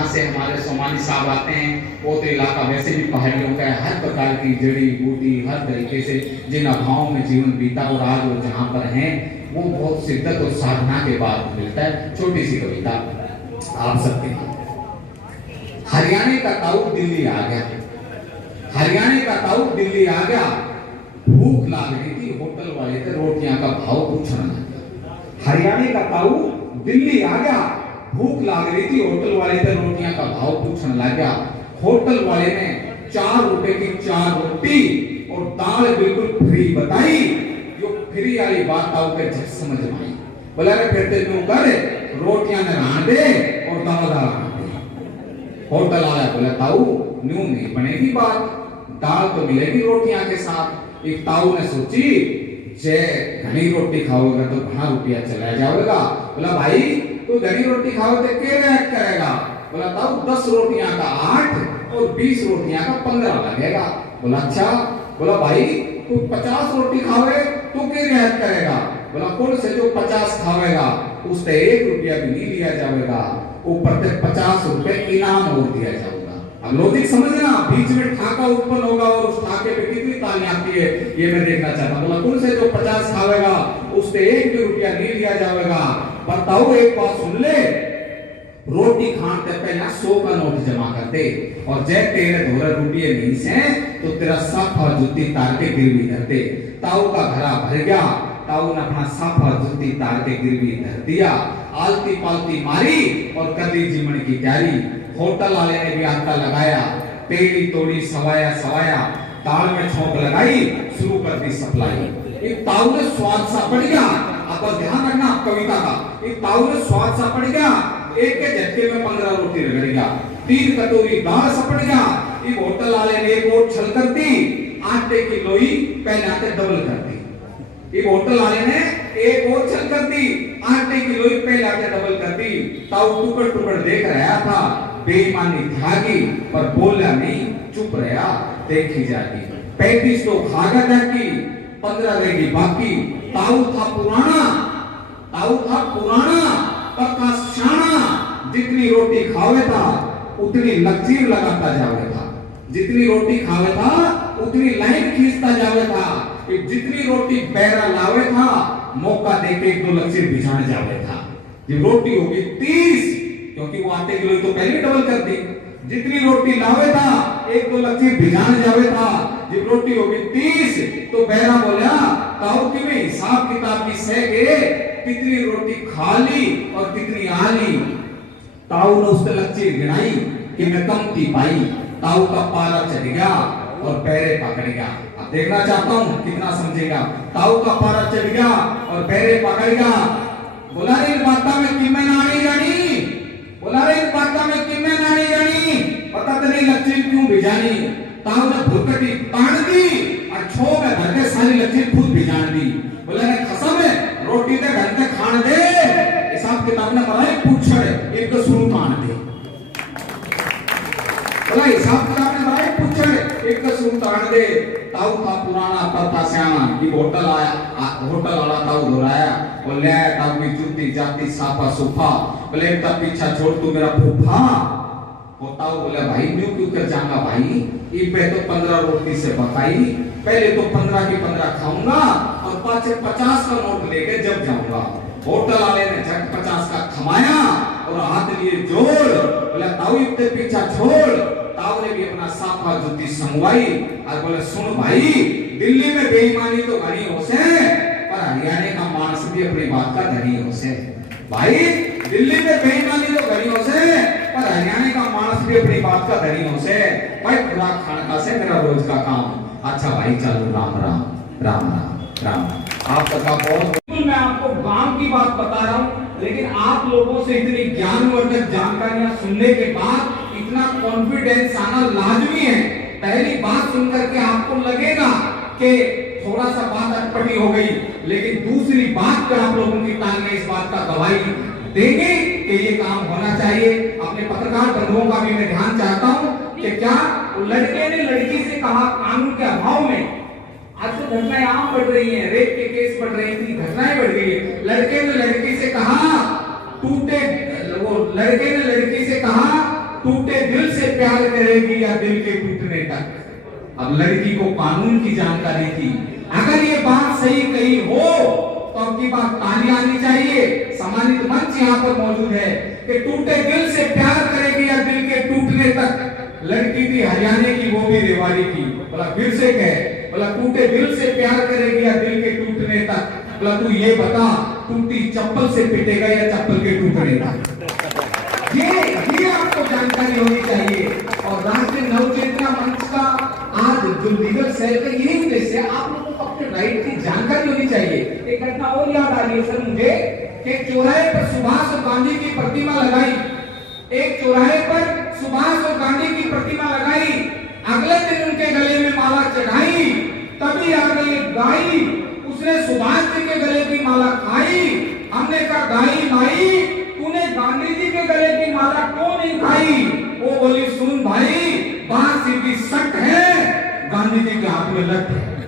जहाँ से हमारे सोमानी साहब आते हैं वो तो इलाका वैसे भी पहाड़ियों का है, हर प्रकार की जड़ी बूटी हर तरीके से जिन अभावों में जीवन बीता और आज वो जहाँ पर हैं वो बहुत शिद्दत और साधना के बाद मिलता है। छोटी सी कविता आप सबके लिए। हरियाणा का ताऊ दिल्ली आ गया, हरियाणा का ताऊ दिल्ली आ गया, भूख लग रही थी, होटल वाले थे रोटियां का भाव पूछने लगा। हरियाणा का ताऊ दिल्ली आ गया, भूख लग रही थी, होटल वाले थे रोटियां का भाव पूछने लगा। होटल वाले ने 4 रुपए की 4 रोटी और दाल बिल्कुल फ्री बताई। जो फ्री वाली बात ताऊ के झट समझ में आई। बोला रे फिर ते तू कर रोटियां ने रान दे और दाल दाल दे। होटल वाला बोला ताऊ न्यू नहीं बनेगी बात, दाल तो मिलेगी रोटियां के साथ। एक ताऊ ने सोची जे घनी रोटी खाओगे तो घना रुपया चला जाएगा। बोला भाई तू घनी रोटी खाओगे तो क्या रेट करेगा? बोला ताऊ 10 रोटियां का 8 और 20 रोटियां का 15 लगेगा। बोला अच्छा। बोला भाई तू 50 रोटी खाओगे तो क्या रेट करेगा? बोला कौन से जो 50 खावेगा उससे 1 रुपया भी नहीं लिया जाएगा, ऊपर से 50 रुपए इनाम और दिया जाएगा। अब लॉजिक समझना, बीच में ठाका उत्पन्न होगा और उस ठाके पे कितनी तालियां आती है ये मैं देखना चाहता हूं। बोला कौन से जो 50 खावेगा उससे 1 भी रुपया नहीं लिया जाएगा। बताओ एक बात सुन ले, रोटी खाने से पहले 100 का नोट जमा कर दे और जब तेरे धोरे रुपये नहीं से तो तेरा साफ और जूती तार के गिरवी धर दे। ताऊ का घरा भर गया, ताऊ ने अपना साफ और जूती तार के गिरवी धर दिया, आलती पालती मारी और कर दी जीवन की तैयारी। होटल वाले ने भी आटा लगाया, पेड़ी तोड़ी सवाया सवाया, दाल में छोंक लगाई, शुरू कर दी सप्लाई। एक ताऊ ने स्वाद सा पड़ गया। अब ध्यान रखना कविता का, एक ताऊ ने स्वाद सा पड़ गया, एक के झटके में 15 रोटी रगड़ गया, 3 कटोरी दाल सा पड़ गया। एक होटल वाले ने एक और छल कर दी, आटे की लोई पहले आटे डबल कर दी। एक होटल वाले ने एक और छल कर दी, आटे की लोई पहले आटे डबल कर दी। ताऊ टुकड़ टुकड़ देख रहा था, बेईमानी त्यागी पर बोला नहीं, चुप रहा, देखी जाती। 35 तो खागा जाती, 15 रहेगी बाकी। ताऊ था पुराना, ताऊ था पुराना पक्का शाना, जितनी रोटी खावे था उतनी लकीर लगाता जावे था, जितनी रोटी खावे था उतनी लाइन खींचता जावे था। जितनी रोटी पैरा लावे था मौका देके 1-2 लकीर भिजाने जावे था। जब रोटी होगी 30, क्योंकि वो आटे की लोई तो पहले डबल कर दी, जितनी रोटी लावे था 1-2 लकीर भिजाने जावे था। जब रोटी होगी 30 तो बहरा बोला ताऊ की में हिसाब किताब की सह के कितनी रोटी खा ली और कितनी आली। ताऊ ने उससे लकीर गिनाई कि मैं कम थी पाई। ताऊ का पारा चढ़ गया और पैरे पकड़ गया। अब देखना चाहता हूं कितना समझेगा। ताऊ का पारा चढ़ गया और पैरे पकड़ गया। बोला रे बाता में कि मैं नानी जानी, बोला रे बाता में कि मैं नानी जानी, पता तो नहीं लकीर क्यों भिजानी। ताऊ ने भुरकटी तान दी और छो में भर के सारी लकीर खुद भिजान दी। बोला रे कसम है रोटी ते घर ते खान दे, हिसाब किताब ने मलाई पूछड़े इनको शुरू तान दे। बोला हिसाब किताब ने मलाई पूछड़े इनको शुरू तान दे। ताऊ था पुराना पता श्यामा, ये होटल आया, होटल वाला ताऊ दोहराया, बोले ताऊ की जूती जाती साफा सुफा, बोले एक पीछा छोड़ तू मेरा फूफा। ताऊ बोले भाई न्यू क्यों कर जाऊंगा भाई, पे तो 15 रोटी से बकाई, पहले तो 15 की 15 खाऊंगा और पाछे 50 का नोट लेके जब जाऊंगा। होटल वाले ने झट 50 का थमाया और हाथ लिए जोड़, बोले ताऊ इतने पीछा छोड़। ताऊ ने भी अपना साफा जूती संगवाई और बोले सुन भाई, दिल्ली में बेईमानी तो घनी हो से, पर हरियाणा का मानस भी अपनी बात का धनी हो से। भाई दिल्ली में बेईमानी तो घनी हो से, पर हरियाणा का मानस भी अपनी बात का धनी हो से। भाई खुदा खानका से मेरा रोज का काम। अच्छा भाई चलो राम राम राम राम राम। आप सबका बहुत मैं आपको गांव की बात बता रहा हूं, लेकिन आप लोगों से इतनी ज्ञानवर्धक जानकारियां सुनने के बाद इतना कॉन्फिडेंस आना लाजमी है। पहली बात सुनकर के आपको लगेगा कि थोड़ा सा बात अटपटी हो गई, लेकिन दूसरी बात पर आप लोगों की तालियां इस बात का गवाही देंगे कि ये काम होना चाहिए। अपने पत्रकार बंधुओं का भी मैं ध्यान चाहता हूं कि क्या लड़के ने लड़की से कहा कानून के अभाव में, आज तो घटनाएं आम बढ़ रही हैं, रेप के केस बढ़ रही थी, घटनाएं बढ़ गई है। लड़के ने लड़की से कहा टूटे, वो लड़के ने लड़की से कहा करेगी या दिल के टूटने तक। अब लड़की को कानून की जानकारी थी, अगर ये बात सही कही हो तो आपकी बात ताली आनी चाहिए। सम्मानित मंच यहाँ पर मौजूद है कि टूटे दिल से प्यार करेगी या दिल के टूटने तक। लड़की थी हरियाणा की, वो भी रेवाड़ी की। बोला फिर से कहे, बोला टूटे दिल से प्यार करेगी या दिल के टूटने तक। बोला तू ये बता, टूटी चप्पल से पिटेगा या चप्पल के टूटने तक। ये आपको जानकारी होनी चाहिए। और राष्ट्रीय नवचेतना मंच का आज जो लीगल सेल का यही उद्देश्य है, आप लोगों को अपने राइट की जानकारी होनी चाहिए। एक घटना और याद आ रही है सर मुझे कि चौराहे पर सुभाष और गांधी की प्रतिमा लगाई, एक चौराहे पर सुभाष और गांधी की प्रतिमा लगाई, अगले दिन उनके गले में माला चढ़ाई, तभी आ गई गाई, उसने सुभाष जी के गले की माला खाई। हमने कहा गाई माई, तूने गांधी जी के गले की माला क्यों नहीं खाई? वो बोली सुन भाई, बात सीधी सट है, गांधी जी के हाथ में लट है।